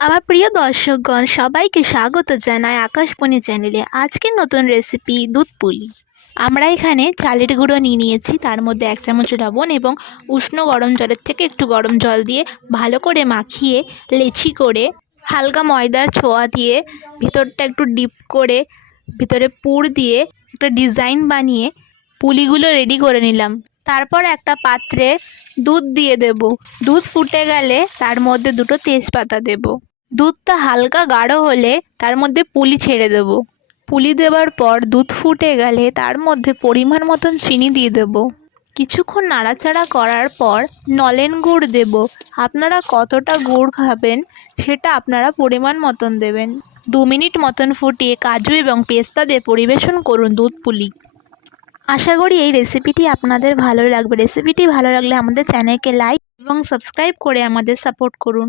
আমার প্রিয় দর্শকগণ সবাইকে স্বাগত জানাই আকাশবাণী চ্যানেলে। আজকের নতুন রেসিপি দুধ পুলি। আমরা এখানে চালের গুঁড়ো নিয়েছি, তার মধ্যে 1 চামচ লবণ এবং উষ্ণ গরম জলের থেকে একটু গরম জল দিয়ে ভালো করে মাখিয়ে লেচি করে হালকা ময়দার ছোঁয়া দিয়ে ভিতরটা একটু ডিপ করে ভিতরে পুর দিয়ে একটা ডিজাইন বানিয়ে পুলিগুলো রেডি করে নিলাম। তারপর একটা পাত্রে দুধ দিয়ে দেব। দুধ ফুটে গেলে তার মধ্যে 2টো তেজপাতা দেব। দুধটা হালকা গাঢ় হলে তার মধ্যে পুলি ছেড়ে দেব। পুলি দেওয়ার পর দুধ ফুটে গেলে তার মধ্যে পরিমাণ মতন চিনি দিয়ে দেব। কিছুক্ষণ নাড়াচাড়া করার পর নলেন গুড় দেব। আপনারা কতটা গুড় খাবেন সেটা আপনারা পরিমাণ মতন দেবেন। 2 মিনিট মতন ফুটিয়ে কাজু এবং পেস্তা দিয়ে পরিবেশন করুন দুধ পুলি। আশা করি এই রেসিপিটি আপনাদের ভালো লাগবে। রেসিপিটি ভালো লাগলে আমাদের চ্যানেলকে লাইক এবং সাবস্ক্রাইব করে আমাদের সাপোর্ট করুন।